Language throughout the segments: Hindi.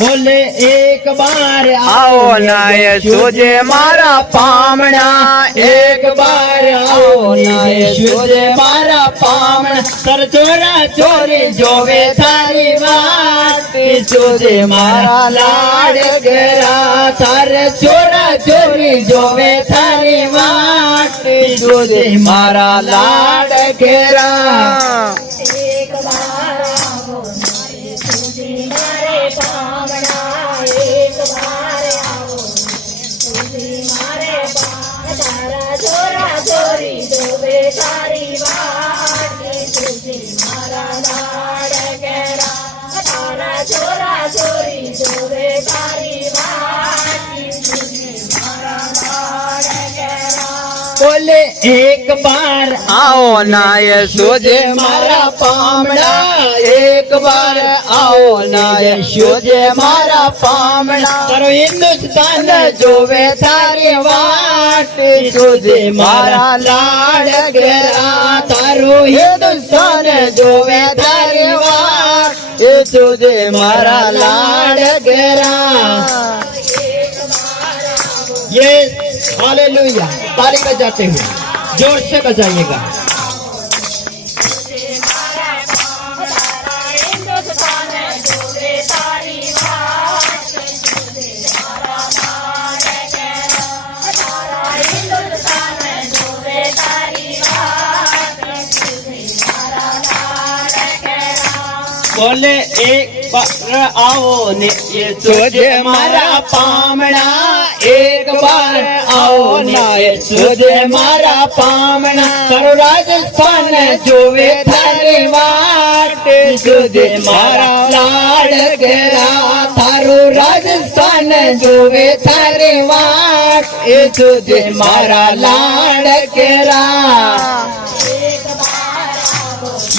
बोले एक बार आओ नाय सोजे मारा पामणा एक बार आओ नाय सोजे मारा पामणा तर चोरा चोरी जोवे थारी वाट सोजे मारा लाड गरा तार चोरा चोरी जोवे थारी वाट सोजे मारा लाड गरा एक बार आओ नाय सोजे मारे पामणा एक बार आओ सोजे मारे पामणा तारा चोरा चोरी जोवे तारी वाट सोजे मारा लाड गरा तारा चोरा चोरी जोवे तारी वाट सोजे मारा लाड गरा बोले एक बार आओ नाय सोजे मारा पामणा एक बार आओ नाय सोजे मारा पामणा तारो हिंदुस्तान जोवे थारी वाट सोजे मारा लाड गरा तारो हिंदुस्तान जोवे थारी वाट सोजे मारा लाड गरा ये हालेलुया ताली बजाते हुए जोर से बजाइएगा बोले एक बार आओ ने ये सोजे मारा पामणा एक बार आओ ना ये सोजे मारा पामणा करो राजस्थान जोवे थारी वाट सोजे मारा लाड गरा थारो राजस्थान जोवे थारी वाट सोजे मारा लाड गरा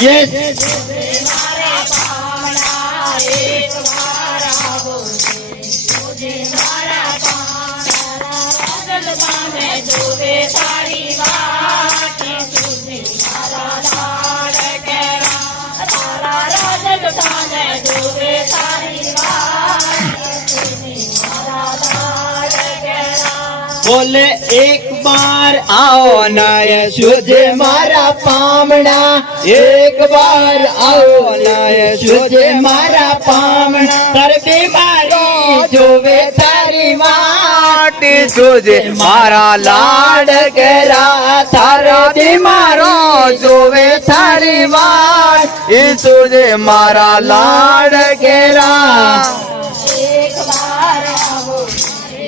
ये बोले एक बार आओ नाय सोजे मारा पामणा एक बार आओ नाय सोजे मारा पामणा तर बीमारी जोवे थारी वाट सोजे मारा लाड गरा थारो बीमारो जोवे थारी वाट सोजे मारा लाड गरा एक बार आओ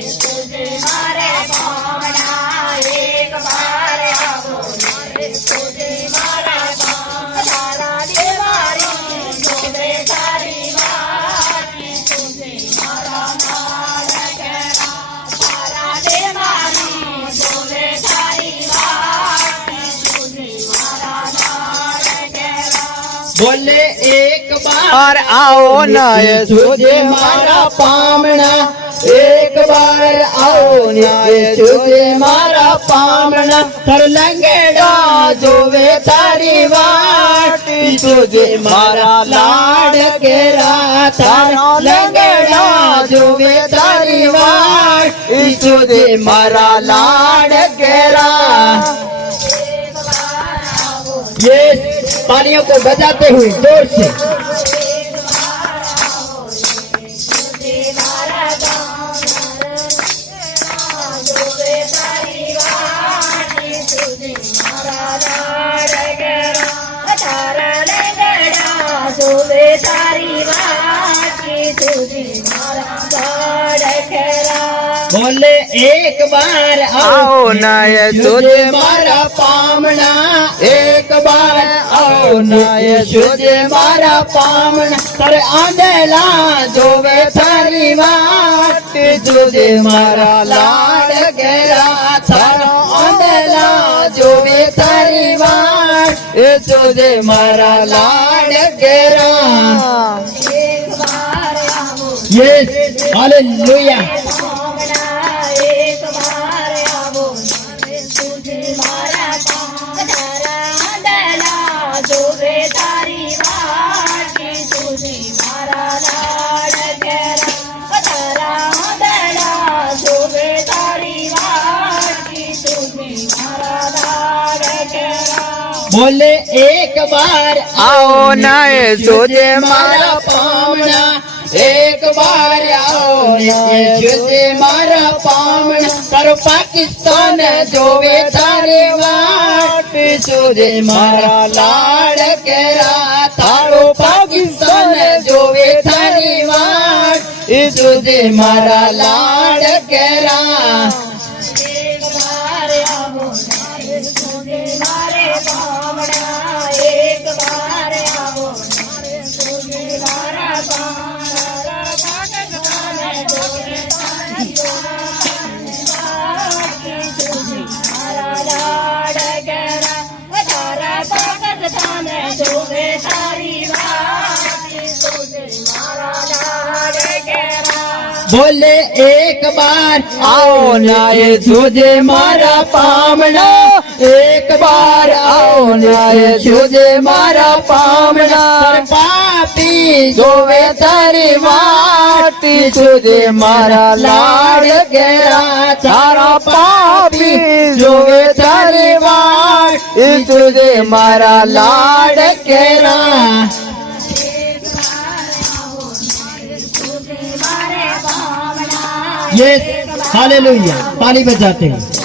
सोजे मारे पामणा एक बार आओ सोजे मारा पामणा तारा देवारी जोवे तारी वाट सोजे मारा लाड गरा तारा देवारी जोवे तारी वाट सोजे मारा लाड गरा बोले एक बार और आओ नाय सोजे मारा पामणा एक बार आओ नाय सोजे मारा पामणा थर लंगड़ा जोवे थारी वाट सोजे मारा लाड गरा थारो लंगड़ा जोवे थारी वाट सोजे मारा लाड गरा ये तालियों को बजाते हुए जोर से बोले एक बार आओ नाय सोजे मारा पामणा एक बार आओ नाय सोजे मारा पामणा तर आंधेला जोवे थारी वाट सोजे मारा लाड गरा थारो आंधेला जोवे थारी वाट सोजे मारा लाड गरा ये हालेलुया तारी वाट तुझे मारा लाड गरा बोले एक बार आओ नए सोजे मारा पामना एक बार आओ ये मारा पामना तारो पाकिस्तान जोवे तारे वाट सोजे मारा लाड केरा तारो पाकिस्तान जोवे तारी वाट सोजे मारा लाड केरा एक बार आओ नए सोजे मारे पामना एक बार आओ नए सोजे मारा पामना पाकिस्तान जोवे तारी मारा लाड करा तारा पाकिस्तान जोवे तारी मारा लाड करा बोले एक बार आओ नए सोजे मारा पामना एक बार आओ नए सोजे मारा पामना पापी जोवे तारी वाटी सोजे मारा लाड केरा तारा पापी जोवे तारी वाट सोजे मारा लाड केरा ये हालेलुया ताली बजाते हैं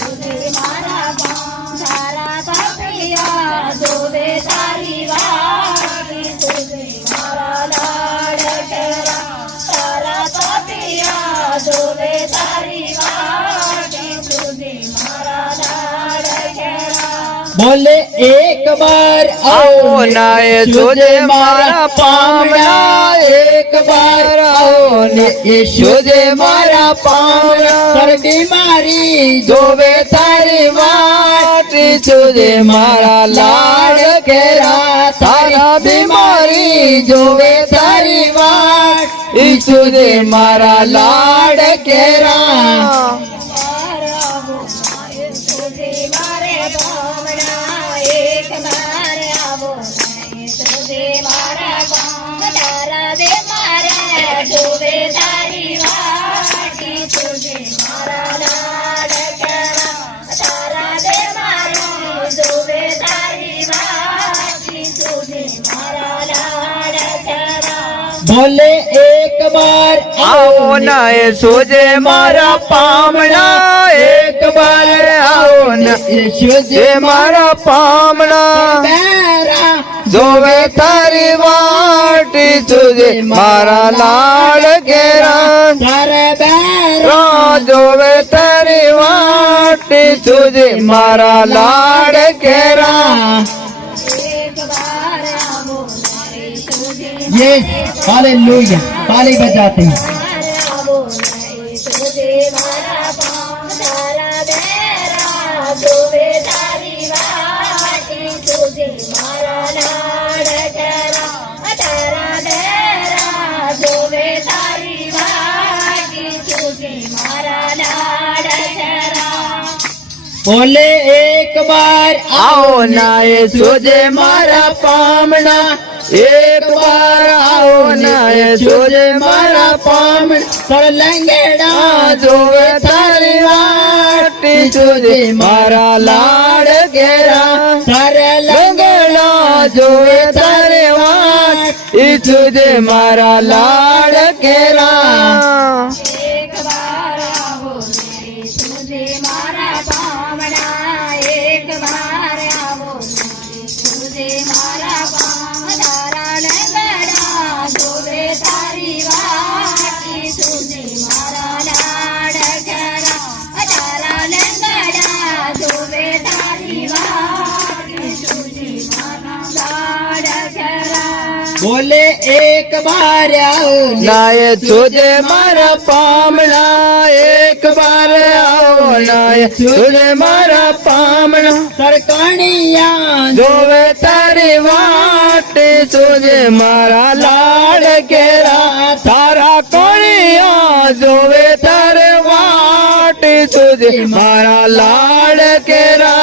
बोले एक बार आओ नए सोजे मारा पामना एक बार आओ ये सोजे मारा पामना सर बीमारी जोवे तारी वाटी सोजे मारा लाड केरा तारा बीमारी जोवे तारी वाट सोजे मारा लाड केरा बोले एक बार आओ नए सोजे मारा पामना एक बार आओ नए सोजे मारा पामना मेरा जोवे तारी वाटी तुझे मारा लाड केरा तारे रा जोवे तारी वाटी तुझे मारा लाड केरा ये हालेलुया ताली बजाते हैं बोले एक बार आओ नए सोजे मारा पामना एक बार आओ नए सोजे मारा पामना कर लंगड़ा जोवे तारी वाटी तुझे मारा लाड केरा तारे लंगड़ा जोवे तारी वाटी तुझे मारा लाड केरा बोले एक बार आओ नए तुझे मारा पामना एक बार आओ नए तुझे मारा पामना सरकणिया जोवे तारी वाटे तुझे मारा लाड केरा तारा कोणिया जोवे तारे वाटे तुझे मारा लाड केरा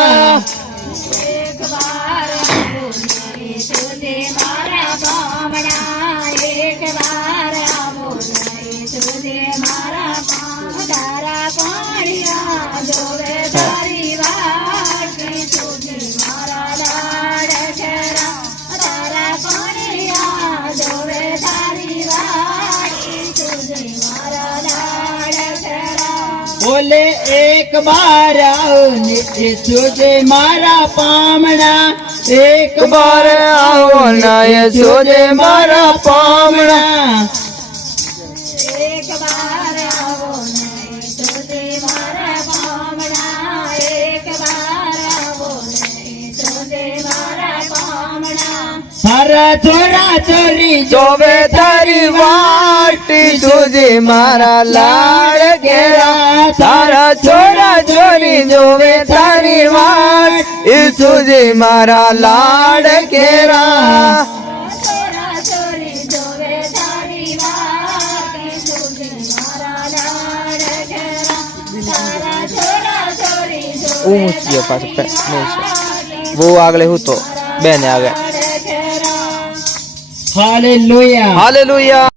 बोले एक बार आओ नीचू जी मारा पामना एक બાર આવો ના યશો જે મારા પામણા એક વાર આવો ને જોજે મારા પામણા એક વાર આવો ને જોજે મારા પામણા हरा छोरा छोरी જોવે તારી વાટી સુજે મારા લાડ ઘેરા તારા છોરા છોરી જોવે તારી વાટ એ સુજે મારા લાડ ઘેરા છોરા છોરી જોવે તારી વાત જોજે મારા લાડ ઘેરા તારા છોરા છોરી જોવે ઊંચી પાછળ બહુ આગળ હું તો બેને આગળ हालेलुया હાલેલુયા